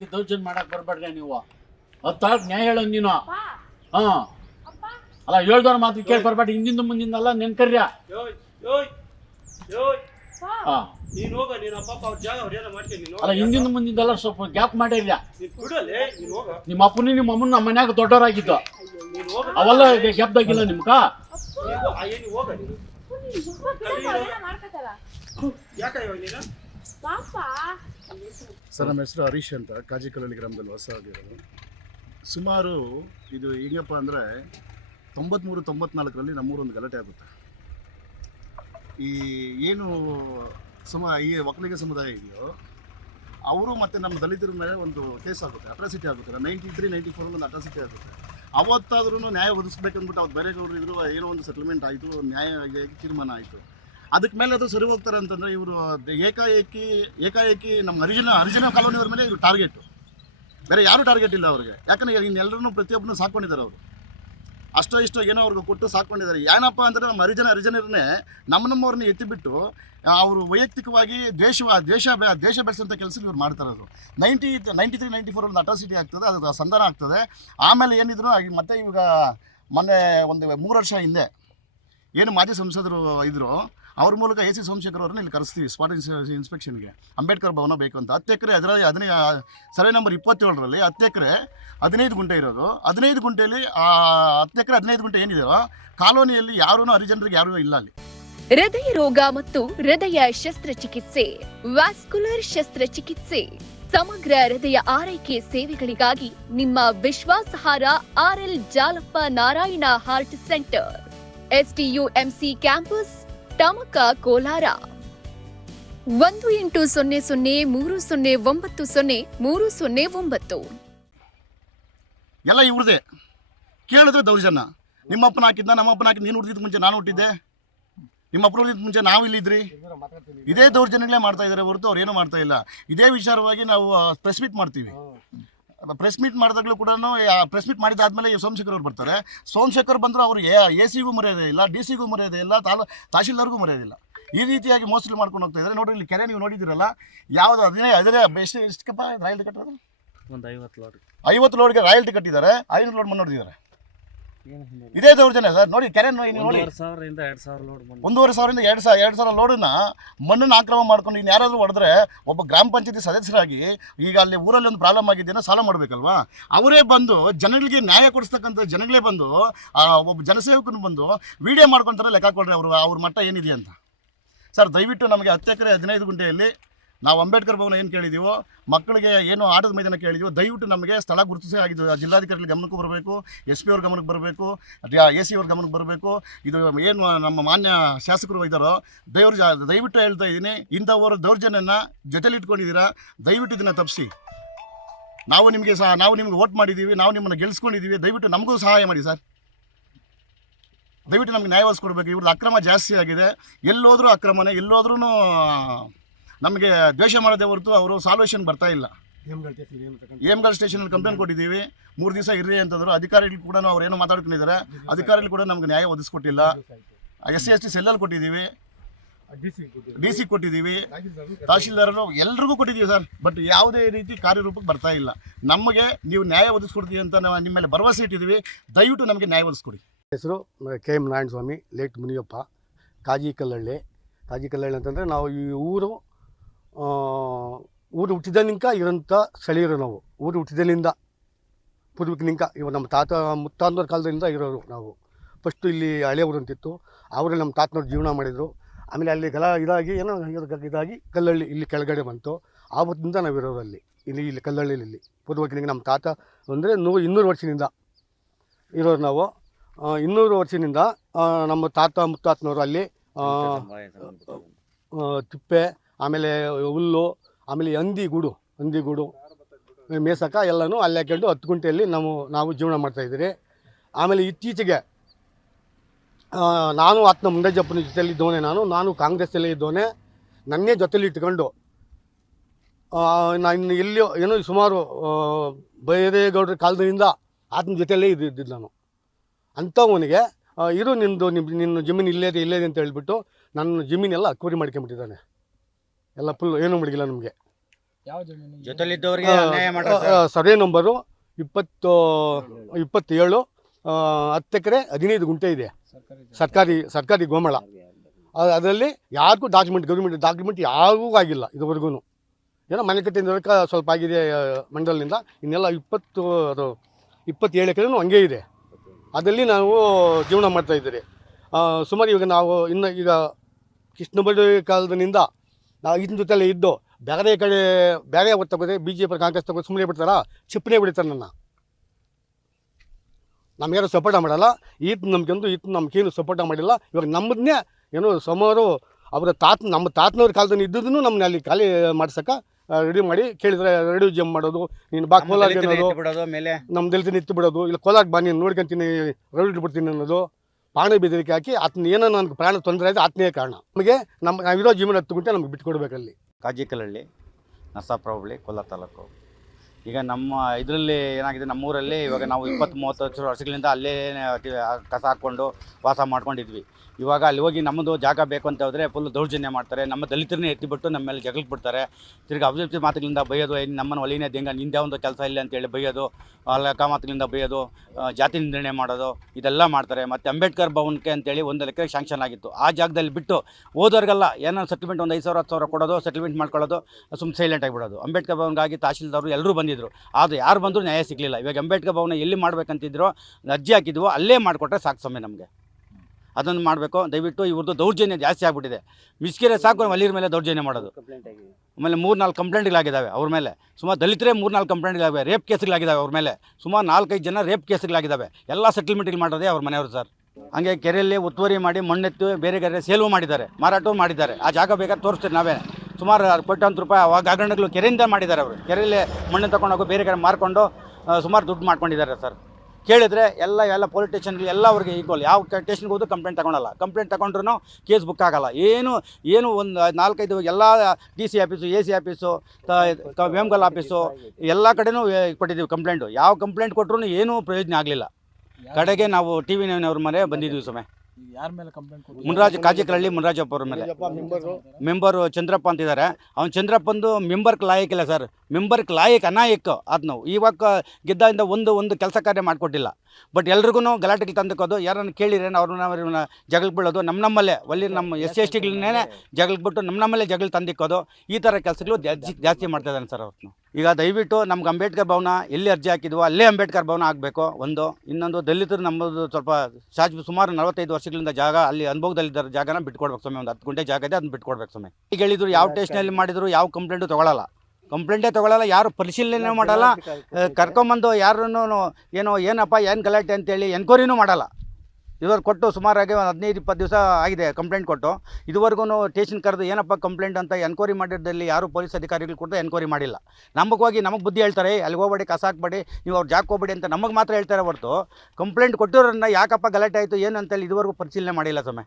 ದೌರ್ಜನ್ಯ ಮಾಡಕ್ ಬರ್ಬೇಡ್ರಿ ನೀವು. ಹತ್ತಾಳಕ್ ನ್ಯಾಯ ಹೇಳೋ ನೀನು. ಹಾ ಅಲ್ಲ ಹೇಳ್ದವ್ರ ಮಾತು ಕೇಳಿ ಬರ್ಬೇಡಿ. ಹಿಂದಿಂದ ಮುಂದಿಂದಲ್ಲ ನೆನ್ಕರ್ಯ. ಅಲ್ಲ ಹಿಂದಿಂದ ಮುಂದಿಂದಲ್ಲ ಸ್ವಲ್ಪ ಗ್ಯಾಪ್ ಮಾಡಿರ್ಯ. ನಿಮ್ಮ ಅಪ್ಪನಿ ನಿಮ್ಮ ಅಮ್ಮನ ನಮ್ಮ ಮನ್ಯಾಗ ದೊಡ್ಡವರಾಗಿದ್ದು ಅವೆಲ್ಲ ಗ್ಯಾಪ್ದಾಗಿಲ್ಲ ನಿಮ್ಗ. ಸರ್, ನಮ್ಮ ಹೆಸರು ಹರೀಶ್ ಅಂತ, ಕಾಜಿಕಲ್ಲಳ್ಳಿ ಗ್ರಾಮದಲ್ಲಿ ವಾಸವಾಗಿರೋದು. ಸುಮಾರು ಇದು ಹೆಂಗಪ್ಪ ಅಂದರೆ 93-94ರಲ್ಲಿ ನಮ್ಮೂರೊಂದು ಗಲಾಟೆ ಆಗುತ್ತೆ. ಈ ಏನು ಈ ಒಕ್ಕಲಿಗ ಸಮುದಾಯ ಇದೆಯೋ ಅವರು ಮತ್ತು ನಮ್ಮ ದಲಿತರ ಮೇಲೆ ಒಂದು ಕೇಸ್ ಆಗುತ್ತೆ, ಅಟ್ರಾಸಿಟಿ ಆಗುತ್ತೆ. 93-94 ಒಂದು ಅಟ್ರಾಸಿಟಿ ಆಗುತ್ತೆ. ಅವತ್ತಾದ್ರೂ ನ್ಯಾಯ ಒದಗಿಸ್ಬೇಕಂದ್ಬಿಟ್ಟು ಅವ್ರು ಬೇರೆ ಗೌಡರು ಇದ್ರು, ಏನೋ ಒಂದು ಸೆಟಲ್ಮೆಂಟ್ ಆಯಿತು, ನ್ಯಾಯ ತೀರ್ಮಾನ ಆಯಿತು. ಅದಕ್ಕೆ ಮೇಲೆ ಅದು ಸರಿ ಹೋಗ್ತಾರೆ ಅಂತಂದರೆ ಇವರು ಏಕಾಏಕಿ ನಮ್ಮ ಹರಿಜನ ಕಾಲೋನಿಯವ್ರ ಮೇಲೆ ಇವರು ಟಾರ್ಗೆಟು. ಬೇರೆ ಯಾರೂ ಟಾರ್ಗೆಟ್ ಇಲ್ಲ ಅವ್ರಿಗೆ. ಯಾಕಂದರೆ ಇನ್ನೆಲ್ಲರೂ ಪ್ರತಿಯೊಬ್ಬರೂ ಸಾಕ್ಕೊಂಡಿದ್ದಾರೆ. ಅವರು ಅಷ್ಟೋ ಏನೋ ಅವ್ರಿಗೆ ಕೊಟ್ಟು ಸಾಕ್ಕೊಂಡಿದ್ದಾರೆ. ಏನಪ್ಪ ಅಂದರೆ ನಮ್ಮ ಹರಿಜನರನ್ನೇ ನಮ್ಮವ್ರನ್ನ ಎತ್ತಿಬಿಟ್ಟು ಅವರು ವೈಯಕ್ತಿಕವಾಗಿ ದೇಶ ಬೆಳೆಸೋಂಥ ಕೆಲಸ ಇವ್ರು ಮಾಡ್ತಾರದು. 93-94 ಒಂದು ಅಟ್ರಾಸಿಟಿ ಆಗ್ತದೆ, ಅದು ಸಂಧಾನ ಆಗ್ತದೆ. ಆಮೇಲೆ ಏನಿದ್ರು ಮತ್ತೆ ಇವಾಗ ಮೊನ್ನೆ ಒಂದು 3 ವರ್ಷ ಹಿಂದೆ ಏನು ಮಾಜಿ ಸಂಸದರು ಇದ್ದರು, ಅವ್ರ ಮೂಲಕ AC ಸೋಮಶೇಖರ್ ಅವ್ರನ್ನ ಇಲ್ಲಿ ಕರೆಸ್ತೀವಿ ಸ್ಪಾಟ್ ಇನ್ಸ್ಪೆಕ್ಷನ್ಗೆ. ಅಂಬೇಡ್ಕರ್ ಭವನ ಬೇಕು ಅಂತ 10 ಎಕರೆ ಸರ್ವೆ ನಂಬರ್ 27ರಲ್ಲಿ 10 ಎಕರೆ 15 ಗುಂಟೆ ಇರೋದು. 15 ಗುಂಟೆಯಲ್ಲಿ 10 ಎಕರೆ 15 ಗುಂಟೆ ಏನಿದೆಯೋ ಕಾಲೋನಿಯಲ್ಲಿ ಯಾರೂ ಹರಿಜನರಿಗೆ ಯಾರೂ ಇಲ್ಲ ಅಲ್ಲಿ. ಹೃದಯ ರೋಗ ಮತ್ತು ಹೃದಯ ಶಸ್ತ್ರಚಿಕಿತ್ಸೆ, ವ್ಯಾಸ್ಕುಲರ್ ಶಸ್ತ್ರಚಿಕಿತ್ಸೆ, ಸಮಗ್ರ ಹೃದಯ ಆರೈಕೆ ಸೇವೆಗಳಿಗಾಗಿ ನಿಮ್ಮ ವಿಶ್ವಾಸಾರ್ಹ RL Jalappa Narayana heart centre, STUMC campus, Tamaka, Kolar. 180030090309. ಎಲ್ಲ ಇವ್ರದೇ. ಕೇಳಿದ್ರೆ ದೌರ್ಜನ್ಯ. ನಿಮ್ಮಪ್ಪನ ಹಾಕಿದ್ದ, ನಮ್ಮಪ್ಪನ ಹಾಕಿದ್ದು, ನೀನು ಹುಟ್ಟಿದ ಮುಂಚೆ ನಾನು ಹುಟ್ಟಿದ್ದೆ, ನಿಮ್ಮಪ್ಪನ ಹುಟ್ಟಿದ ಮುಂಚೆ ನಾವು ಇಲ್ಲಿದ್ರಿ. ಇದೇ ದೌರ್ಜನ್ಯಗಳೇ ಮಾಡ್ತಾ ಇದ್ದಾರೆ ಹೊರತು ಅವ್ರು ಏನೂ ಮಾಡ್ತಾ ಇಲ್ಲ. ಇದೇ ವಿಚಾರವಾಗಿ ನಾವು ಪ್ರೆಸ್ ಮೀಟ್ ಮಾಡ್ತೀವಿ. ಪ್ರೆಸ್ ಮೀಟ್ ಮಾಡಿದಾಗಲೂ ಕೂಡ ಪ್ರೆಸ್ ಮೀಟ್ ಮಾಡಿದಾದ್ಮೇಲೆ ಸೋಮಶೇಖರ್ ಅವ್ರು ಬರ್ತಾರೆ. ಸೋಮಶೇಖರ್ ಬಂದರೂ ಅವ್ರಿಗೆ AC-ಗೂ ಮರ್ಯಾದೆ ಇಲ್ಲ, DC-ಗೂ ಮರ್ಯಾದೆ ಇಲ್ಲ, ತಹಶೀಲ್ದಾರ್ಗೂ ಮರ್ಯಾದಿಲ್ಲ. ಈ ರೀತಿಯಾಗಿ ಮೋಸಡಿ ಮಾಡ್ಕೊಂಡು ಹೋಗ್ತಾ ಇದ್ದಾರೆ. ನೋಡ್ರಿ, ಇಲ್ಲಿ ಕೆರೆ ನೀವು ನೋಡಿದ್ದೀರಲ್ಲ, ಯಾವುದು ಅದೇ ಎಷ್ಟಕ್ಕಪ್ಪ ರಾಯಲ್ಟಿ ಕಟ್ಟೋದು? ಒಂದು 50 ಲೋಡ್ 50 ಲೋಡ್ಗೆ ರಾಯಲ್ಟಿ ಕಟ್ಟಿದ್ದಾರೆ, 500 ಲೋಡ್ ಮಣ್ಣು ಹೊಡೆದಿದ್ದಾರೆ. ಇದೇ ದೌರ್ಜನ್ಯ ಸರ್. ನೋಡಿ ಕೆರೆ ನೋಡಿ, 1,500ರಿಂದ 2,000 ಲೋಡ್ 1,500ರಿಂದ 2,000 ಲೋಡನ್ನ ಮಣ್ಣನ್ನು ಆಕ್ರಮ ಮಾಡ್ಕೊಂಡು ಇನ್ನು ಯಾರಾದರೂ ಹೊಡೆದ್ರೆ ಒಬ್ಬ ಗ್ರಾಮ ಪಂಚಾಯತಿ ಸದಸ್ಯರಾಗಿ ಈಗ ಅಲ್ಲಿ ಊರಲ್ಲಿ ಒಂದು ಪ್ರಾಬ್ಲಮ್ ಆಗಿದ್ದೇನೋ ಸಾಲ ಮಾಡಬೇಕಲ್ವಾ? ಅವರೇ ಬಂದು ಜನಗಳಿಗೆ ನ್ಯಾಯ ಕೊಡಿಸ್ತಕ್ಕಂಥ ಜನಗಳೇ ಬಂದು ಒಬ್ಬ ಜನಸೇವಕನು ಬಂದು ವಿಡಿಯೋ ಮಾಡ್ಕೊತಾರೆ. ಲೆಕ್ಕ ಕೊಡ್ರಿ ಅವ್ರ ಮಟ್ಟ ಏನಿದೆ ಅಂತ. ಸರ್, ದಯವಿಟ್ಟು ನಮಗೆ 10 ಎಕರೆ 15 ಗುಂಟೆಯಲ್ಲಿ ನಾವು ಅಂಬೇಡ್ಕರ್ ಭವನ ಏನು ಕೇಳಿದ್ದೀವೋ, ಮಕ್ಕಳಿಗೆ ಏನು ಆಟದ ಮೈದಾನ ಕೇಳಿದ್ದೀವೋ, ದಯವಿಟ್ಟು ನಮಗೆ ಸ್ಥಳ ಗುರುತಿಸಿ ಆಗಿದ್ದು ಜಿಲ್ಲಾಧಿಕಾರಿಗಳ ಗಮನಕ್ಕೂ ಬರಬೇಕು, SP ಅವ್ರ ಗಮನಕ್ಕೆ ಬರಬೇಕು, AC ಅವ್ರ ಗಮನಕ್ಕೆ ಬರಬೇಕು. ಇದು ಏನು ನಮ್ಮ ಮಾನ್ಯ ಶಾಸಕರು ಇದ್ದಾರೋ ದಯವಿಟ್ಟು ಹೇಳ್ತಾ ಇದ್ದೀನಿ, ಇಂಥವರು ದೌರ್ಜನ್ಯನ ಜೊತೆಲಿ ಇಟ್ಕೊಂಡಿದ್ದೀರಾ. ದಯವಿಟ್ಟು ಇದನ್ನು ತಪ್ಪಿಸಿ. ನಾವು ನಿಮಗೆ ವೋಟ್ ಮಾಡಿದ್ದೀವಿ, ನಾವು ನಿಮ್ಮನ್ನು ಗೆಲ್ಲಿಸ್ಕೊಂಡಿದ್ದೀವಿ. ದಯವಿಟ್ಟು ನಮಗೂ ಸಹಾಯ ಮಾಡಿ ಸರ್. ದಯವಿಟ್ಟು ನಮಗೆ ನ್ಯಾಯ ಒದಗಿಸ್ಕೊಡ್ಬೇಕು. ಇವ್ರದ್ದು ಅಕ್ರಮ ಜಾಸ್ತಿ ಆಗಿದೆ. ಎಲ್ಲೋದ್ರೂ ಅಕ್ರಮನೇ, ಎಲ್ಲೋದ್ರೂ ನಮಗೆ ದ್ವೇಷ ಮಾಡೋದೇ ಹೊರತು ಅವರು ಸಾಲ್ವೇಷನ್ ಬರ್ತಾ ಇಲ್ಲ. ಹೇಮಗಲ್ ಸ್ಟೇಷನಲ್ಲಿ ಕಂಪ್ಲೇಂಟ್ ಕೊಟ್ಟಿದ್ದೀವಿ, 3 ದಿವಸ ಇರ್ರಿ ಅಂತಂದರು. ಅಧಿಕಾರಿಗಳು ಕೂಡ ಅವ್ರು ಏನೋ ಮಾತಾಡ್ಕೊಂಡಿದ್ದಾರೆ. ಅಧಿಕಾರಿಗಳು ಕೂಡ ನಮ್ಗೆ ನ್ಯಾಯ ಒದಗಿಸ್ಕೊಟ್ಟಿಲ್ಲ. SC/ST ಸೆಲ್ಲಲ್ಲಿ ಕೊಟ್ಟಿದ್ದೀವಿ, DC ಕೊಟ್ಟಿದ್ದೀವಿ, ತಹಶೀಲ್ದಾರರು ಎಲ್ರಿಗೂ ಕೊಟ್ಟಿದ್ದೀವಿ ಸರ್. ಬಟ್ ಯಾವುದೇ ರೀತಿ ಕಾರ್ಯರೂಪಕ್ಕೆ ಬರ್ತಾ ಇಲ್ಲ. ನಮಗೆ ನೀವು ನ್ಯಾಯ ಒದಗಿಸ್ಕೊಡ್ತೀವಿ ಅಂತ ನಾವು ನಿಮ್ಮ ಮೇಲೆ ಭರವಸೆ ಇಟ್ಟಿದ್ದೀವಿ. ದಯವಿಟ್ಟು ನಮಗೆ ನ್ಯಾಯ ಒದಗಿಸ್ಕೊಡಿ. ಹೆಸರು KM ನಾರಾಯಣ ಸ್ವಾಮಿ, ಲೇಟ್ ಮುನಿಯಪ್ಪ, ಕಾಜಿಕಲ್ಲಳ್ಳಿ ಅಂತಂದರೆ ನಾವು ಈ ಊರು ಹುಟ್ಟಿದನಿಂಕ ಇರೋಂಥ ಸ್ಥಳೀಯರು. ನಾವು ಊರು ಹುಟ್ಟಿದನಿಂದ ಪೂರ್ವಿಕನಿಂಕ ಇವಾಗ ನಮ್ಮ ತಾತ ಮುತ್ತಾಂದವ್ರ ಕಾಲದಿಂದ ಇರೋರು ನಾವು. ಫಸ್ಟು ಇಲ್ಲಿ ಹಳೆ ಊರು ಅಂತಿತ್ತು, ಅವರೇ ನಮ್ಮ ತಾತನವ್ರು ಜೀವನ ಮಾಡಿದರು. ಆಮೇಲೆ ಅಲ್ಲಿ ಇದಾಗಿ ಕಲ್ಲಳ್ಳಿ ಇಲ್ಲಿ ಕೆಳಗಡೆ ಬಂತು. ಆವತ್ತಿಂದ ನಾವು ಇರೋರಲ್ಲಿ ಇಲ್ಲಿ ಕಲ್ಲಳ್ಳಿಯಲ್ಲಿ ಪೂರ್ವಿಕನಿಂದ. ನಮ್ಮ ತಾತ ಅಂದರೆ 200 ವರ್ಷದಿಂದ ಇರೋರು ನಾವು. 200 ವರ್ಷದಿಂದ ನಮ್ಮ ತಾತ ಮುತ್ತಾತನವರು ಅಲ್ಲಿ ತಿಪ್ಪೆ, ಆಮೇಲೆ ಹುಲ್ಲು, ಆಮೇಲೆ ಹಂದಿಗೂಡು ಮೇಸಕ ಎಲ್ಲನೂ ಅಲ್ಲಿ ಹಾಕೊಂಡು 10 ಗುಂಟೆಯಲ್ಲಿ ನಾವು ಜೀವನ ಮಾಡ್ತಾಯಿದ್ದೀರಿ. ಆಮೇಲೆ ಇತ್ತೀಚೆಗೆ ನಾನು ಆತನ ಮುಂಡಜ್ಜಪ್ಪನ ಜೊತೆಯಲ್ಲಿ ಇದ್ದವನೇ. ನಾನು ಕಾಂಗ್ರೆಸ್ಸಲ್ಲೇ ಇದ್ದವನೇ. ನನ್ನೇ ಜೊತೆಲಿ ಇಟ್ಕೊಂಡು ನಾನು ಎಲ್ಲಿಯೋ ಏನೋ ಸುಮಾರು ಬೈರೇಗೌಡರ ಕಾಲದಿಂದ ಆತನ ಜೊತೆಯಲ್ಲೇ ಇದ್ದಿದ್ದು ನಾನು. ಅಂಥವನಿಗೆ ನಿನ್ನ ಜಮೀನು ಇಲ್ಲೇದೆ ಅಂತ ಹೇಳ್ಬಿಟ್ಟು ನನ್ನ ಜಮೀನೆಲ್ಲ ಅಕ್ವರಿ ಮಾಡ್ಕೊಂಬಿಟ್ಟಿದ್ದಾನೆ. ಎಲ್ಲ ಫುಲ್ ಏನೂ ಮಡಗಿಲ್ಲ ನಮಗೆ. ಜೊತೆಲಿದ್ದವರಿಗೆ ಅನ್ಯಾಯ ಮಾಡ್ತಾರೆ ಸರ್ವೆ ನಂಬರು 27 10 ಎಕರೆ 15 ಗುಂಟೆ ಇದೆ, ಸರ್ಕಾರಿ ಗೋಮಾಳ. ಅದರಲ್ಲಿ ಯಾರಿಗೂ ಗೌರ್ಮೆಂಟ್ ಡಾಕ್ಯುಮೆಂಟ್ ಯಾರಿಗೂ ಆಗಿಲ್ಲ ಇದುವರೆಗೂ. ಏನೋ ಮನೆ ಕಟ್ಟಿದ ಸ್ವಲ್ಪ ಆಗಿದೆ ಮಂಡಲದಿಂದ, ಇನ್ನೆಲ್ಲ 27 ಎಕರೆನೂ ಹಂಗೆ ಇದೆ. ಅದರಲ್ಲಿ ನಾವು ಜೀವನ ಮಾಡ್ತಾಯಿದ್ದೀರಿ. ಸುಮಾರು ಇವಾಗ ನಾವು ಈಗ ಕೃಷ್ಣಬಳ್ಳಿ ಕಾಲದಿಂದ ನಾವು ಇದನ್ನ ಜೊತೆಲೆ ಇದ್ದು ಬೇರೆ ಕಡೆ ಬೇರೆ ಅವತ್ತು ತಗೋದೆ BJP ಕಾಂಗ್ರೆಸ್ ತಗೋ ಸುಮ್ಮನೆ ಬಿಡ್ತಾರ, ಚಿಪ್ಪನೆ ಬಿಡ್ತಾರೆ ನನ್ನ. ನಮಗೇನು ಸಪೋರ್ಟ ಮಾಡಲ್ಲ, ಈತ ನಮ್ಗೇನು ಸಪೋರ್ಟ ಮಾಡಿಲ್ಲ. ಇವಾಗ ನಮ್ಮದನ್ನೇ ಏನೋ ಸುಮಾರು ನಮ್ಮ ತಾತನವ್ರ ಕಾಲದಲ್ಲಿ ಇದ್ದದನ್ನು ನಮ್ಮನ್ನ ಅಲ್ಲಿ ಖಾಲಿ ಮಾಡ್ಸಕ್ಕೆ ರೆಡಿ ಮಾಡಿ ಕೇಳಿದ್ರೆ ರೆಡಿ ಜಮ್ ಮಾಡೋದು, ನೀನು ಬಾ ಕೋಲಾರ ಅನ್ನೋದು, ನಮ್ಮ ದಲಿತ ನಿಂತು ಬಿಡೋದು, ಇಲ್ಲ ಕೋಲಾರ ಬಾ ನೀನು ನೋಡ್ಕೊಂತೀನಿ ರೌಡಿ ಇಟ್ಬಿಡ್ತೀನಿ ಅನ್ನೋದು, ಪ್ರಾಣ ಬೆದರಿಕೆ ಹಾಕಿ ಆತನ ಏನೋ ನನಗೆ ಪ್ರಾಣ ತೊಂದರೆ ಆಯಿತು, ಆತನೇ ಕಾರಣ. ನಮಗೆ ನಾವಿರೋ ಜೀವನ 10 ಗುಂಟೆ ನಮ್ಗೆ ಬಿಟ್ಕೊಡ್ಬೇಕಲ್ಲಿ. ಕಾಜಿಕಲಹಳ್ಳಿ, ನರಸಾಪುರ ಹೋಬಳಿ, ಕೋಲಾರ ತಾಲೂಕು. ಈಗ ನಮ್ಮ ಇದರಲ್ಲಿ ಏನಾಗಿದೆ, ನಮ್ಮೂರಲ್ಲಿ ಇವಾಗ ನಾವು 20-30 ವರ್ಷಗಳಿಂದ ಅಲ್ಲೇ ಕಸ ಹಾಕ್ಕೊಂಡು ವಾಸ ಮಾಡ್ಕೊಂಡಿದ್ವಿ. ಇವಾಗ ಅಲ್ಲಿ ಹೋಗಿ ನಮ್ಮದು ಜಾಗ ಬೇಕು ಅಂತ ಹೋದರೆ ಫುಲ್ ದೌರ್ಜನ್ಯ ಮಾಡ್ತಾರೆ, ನಮ್ಮ ದಲಿತರನ್ನೇ ಎತ್ತಿಬಿಟ್ಟು ನಮ್ಮ ಮೇಲೆ ಜಗಳಕ್ಕೆ ಬಿಡ್ತಾರೆ. ತಿರ್ಗಿ ಅಬ್ಜೆಕ್ಟಿವ್ ಮಾತುಗಳಿಂದ ಬೈಯೋದು, ನಮ್ಮನ್ನು ಒಲಿನೇ ದಿಂಗ ನಿಂದೆ ಒಂದು ಕೆಲಸ ಇಲ್ಲ ಅಂತೇಳಿ ಬೈಯೋದು, ಲೆಕ್ಕ ಮಾತುಗಳಿಂದ ಬೈಯೋದು, ಜಾತಿ ನಿಂದನೆ ಮಾಡೋದು, ಇದೆಲ್ಲ ಮಾಡ್ತಾರೆ. ಮತ್ತು ಅಂಬೇಡ್ಕರ್ ಭವನಕ್ಕೆ ಅಂತೇಳಿ 1 ಎಕರೆ ಶಾಂಕ್ಷನ್ ಆಗಿತ್ತು, ಆ ಜಾಗದಲ್ಲಿ ಬಿಟ್ಟು ಹೋದವ್ರಿಗೆಲ್ಲ ಏನೋ ಸೆಟ್ಲ್ಮೆಂಟ್ ಒಂದು 5,000 10,000 ಕೊಡೋದು, ಸೆಟ್ಲ್ಮೆಂಟ್ ಮಾಡ್ಕೊಳ್ಳೋದು, ಸುಮ್ಮನೆ ಸೈಲೆಂಟ್ ಆಗಿಬಿಡೋದು. ಅಂಬೇಡ್ಕರ್ ಭವನಗಾಗಿ ತಹಶೀಲ್ದಾರರು ಎಲ್ಲರೂ ಬಂದಿದ್ದರು, ಆದರೆ ಯಾರು ಬಂದರೂ ನ್ಯಾಯ ಸಿಗಲಿಲ್ಲ. ಇವಾಗ ಅಂಬೇಡ್ಕರ್ ಭವನ ಎಲ್ಲಿ ಮಾಡ್ಬೇಕಂತಿದ್ರು ಅರ್ಜಿ ಹಾಕಿದ್ವೋ ಅಲ್ಲೇ ಮಾಡಿಕೊಟ್ರೆ ಸಾಕು ಸಮಯ ನಮಗೆ. ಅದನ್ನು ಮಾಡಬೇಕು ದಯವಿಟ್ಟು. ಇವ್ರದ್ದು ದೌರ್ಜನ್ಯ ಜಾಸ್ತಿ ಆಗಿಬಿಟ್ಟಿದೆ. ಮಿಸ್ಕಿರೆ ಸಾಕು ಅಲ್ಲಿರ ಮೇಲೆ ದೌರ್ಜನ್ಯ ಮಾಡೋದು. ಆಮೇಲೆ 3-4 ಕಂಪ್ಲೇಂಟ್ಗಳಾಗಿದ್ದಾವೆ ಅವ್ರ ಮೇಲೆ. ಸುಮಾರು ದಲಿತರೇ 3-4 ಕಂಪ್ಲೇಂಟ್ಗಳಾಗಿವೆ. ರೇಪ್ ಕೇಸ್ಗಳಾಗಿದ್ದಾವೆ ಅವ್ರ ಮೇಲೆ. ಸುಮಾರು 4-5 ಜನ ರೇಪ್ ಕೇಸ್ಗಳಾಗಿದ್ದಾವೆ. ಎಲ್ಲ ಸೆಟಲ್ಮೆಂಟ್ಗಳು ಮಾಡೋದೇ ಅವ್ರ ಮನೆಯವರು ಸರ್. ಹಂಗೆ ಕೆರೆಯಲ್ಲಿ ಒತ್ತುವರಿ ಮಾಡಿ ಮಣ್ಣೆತ್ತು ಬೇರೆ ಕಡೆ ಸೇಲ್ವು ಮಾಡಿದ್ದಾರೆ, ಮಾರಾಟವೂ ಮಾಡಿದ್ದಾರೆ. ಆ ಜಾಗ ಬೇಕಾದ್ರೆ ತೋರಿಸ್ತೀವಿ ನಾವೇ. ಸುಮಾರು ಕೋಟ್ಯಾಂತರ ರೂಪಾಯಿ ಹಗರಣಗಳು ಕೆರೆಯಿಂದ ಮಾಡಿದ್ದಾರೆ ಅವರು. ಕೆರೆಯಲ್ಲಿ ಮಣ್ಣು ತಗೊಂಡೋಗಿ ಬೇರೆ ಕಡೆ ಮಾರ್ಕೊಂಡು ಸುಮಾರು ದುಡ್ಡು ಮಾಡ್ಕೊಂಡಿದ್ದಾರೆ ಸರ್. ಕೇಳಿದ್ರೆ ಎಲ್ಲ ಪೊಲೀಸ್ ಸ್ಟೇಷನ್ಗಳು ಎಲ್ಲ ಅವ್ರಿಗೆ ಈಕ್ವಲ್. ಯಾವ ಸ್ಟೇಷನ್ಗೆ ಹೋದ್ರು ಕಂಪ್ಲೇಂಟ್ ತಗೊಳಲ್ಲ. ಕಂಪ್ಲೇಂಟ್ ತಗೊಂಡ್ರೂ ಕೇಸ್ ಬುಕ್ ಆಗಲ್ಲ. ಏನು ಒಂದು 4-5 ಎಲ್ಲ DC office, AC office, Vemgal office ಎಲ್ಲ ಕಡೆನೂ ಕೊಟ್ಟಿದ್ದೀವಿ ಕಂಪ್ಲೇಂಟು. ಯಾವ ಕಂಪ್ಲೇಂಟ್ ಕೊಟ್ಟರು ಏನೂ ಪ್ರಯೋಜನ ಆಗಲಿಲ್ಲ. ಕಡೆಗೆ ನಾವು TV ನವ್ರ ಮನೆ ಬಂದಿದ್ದೀವಿ ಸಮಯ. ಯಾರ ಮೇಲೆ ಕಂಪ್ಲೇಂಟ್ ಕೊಟ್ಟು? ಮುನ್ರಾಜ್, ಕಾಜಿಕಲಹಳ್ಳಿ ಮುನ್ರಾಜಪ್ಪ ಅವ್ರ ಮೇಲೆ. ಮೆಂಬರು ಚಂದ್ರಪ್ಪ ಅಂತಿದ್ದಾರೆ. ಅವ್ನು ಚಂದ್ರಪ್ಪಂದು ಮೆಂಬರ್ಗೆ ಲಾಯಕ್ಕಿಲ್ಲ ಸರ್. ಮೆಂಬರ್ಗೆ ಲಾಯಕ್ ಅನಾಯಕ್ ಅದು ನಾವು ಇವಾಗ ಗೆದ್ದಾಯಿಂದ ಒಂದು ಕೆಲಸ ಕಾರ್ಯ ಮಾಡಿಕೊಟ್ಟಿಲ್ಲ. ಬಟ್ ಎಲ್ರಿಗೂ ಗಲಾಟೆಗೆ ತಂದುಕೋದು, ಯಾರನ್ನು ಕೇಳಿರೇನು ಅವ್ರನ್ನ ಜಗಳಕ್ಕೆ ಬೀಳೋದು, ನಮ್ಮಲ್ಲೇ ನಮ್ಮ SC STಗಳನ್ನೇ ಜಗಳಕ್ಕೆ ಬಿಟ್ಟು ನಮ್ಮಲ್ಲೇ ಜಗಳ ತಂದಿಕ್ಕೋದು, ಈ ಥರ ಕೆಲಸಗಳು ಜಾಸ್ತಿ ಮಾಡ್ತಾ ಇದ್ದಾನೆ ಸರ್ ಅವ್ರನ್ನ. ಈಗ ದಯವಿಟ್ಟು ನಮ್ಗೆ ಅಂಬೇಡ್ಕರ್ ಭವನ ಎಲ್ಲಿ ಅರ್ಜಿ ಹಾಕಿದ್ವೋ ಅಲ್ಲೇ ಅಂಬೇಡ್ಕರ್ ಭವನ ಆಗಬೇಕು ಒಂದು. ಇನ್ನೊಂದು ದಲಿತರು ನಮ್ಮದು ಸ್ವಲ್ಪ ಸುಮಾರು 45 ವರ್ಷಗಳಿಂದ ಜಾಗ ಅಲ್ಲಿ ಅನುಭವದಲ್ಲಿದ್ದ ಜಾಗನ ಬಿಟ್ಕೊಡ್ಬೇಕು ಸ್ವಾಮಿ. ಒಂದು 10 ಗುಂಟೆ ಜಾಗ ಇದೆ, ಅದನ್ನ ಬಿಟ್ಕೊಡ್ಬೇಕು ಸ್ವಾಮಿ. ಈಗ ಹೇಳಿದ್ರು ಯಾವ ಸ್ಟೇಷನಲ್ಲಿ ಮಾಡಿದ್ರು ಯಾವ ಕಂಪ್ಲೇಂಟು ತೊಗೊಳ್ಳಲ್ಲ, ಕಂಪ್ಲೇಂಟೇ ತೊಗೊಳ್ಳಲ್ಲ, ಯಾರು ಪರಿಶೀಲನೆ ಮಾಡಲ್ಲ. ಕರ್ಕೊಂಬಂದು ಯಾರನ್ನು ಏನಪ್ಪ ಏನು ಗಲಾಟೆ ಅಂತೇಳಿ ಎನ್ಕ್ವೈರಿನೂ ಮಾಡಲ್ಲ. ಇವರು ಕೊಟ್ಟು ಸುಮಾರಾಗಿ 15-20 ದಿವಸ ಆಗಿದೆ ಕಂಪ್ಲೇಂಟ್ ಕೊಟ್ಟು. ಇದುವರೆಗೂ ಸ್ಟೇಷನ್ ಕರೆದು ಏನಪ್ಪ ಕಂಪ್ಲೇಂಟ್ ಅಂತ ಎನ್ಕ್ವೈರಿ ಮಾಡಿದ್ದಲ್ಲಿ ಯಾರು ಪೊಲೀಸ್ ಅಧಿಕಾರಿಗಳು ಕೂಡ ಎನ್ಕ್ವೈರಿ ಮಾಡಿಲ್ಲ. ನಮಗೆ ಬುದ್ಧಿ ಹೇಳ್ತಾರೆ, ಅಲ್ಲಿ ಹೋಗ್ಬೇಡಿ, ಕಸ ಹಾಕ್ಬೇಡಿ, ನೀವು ಅವ್ರು ಜಾಕ್ ಹೋಗ್ಬೇಡಿ ಅಂತ ನಮಗೆ ಮಾತ್ರ ಹೇಳ್ತಾರೆ ಹೊರತು ಕಂಪ್ಲೇಂಟ್ ಕೊಟ್ಟಿರೋರನ್ನ ಯಾಕಪ್ಪ ಗಲಾಟೆ ಆಯಿತು ಏನು ಅಂತೇಳಿ ಇದುವರೆಗೂ ಪರಿಶೀಲನೆ ಮಾಡಿಲ್ಲ ಸಮಯ.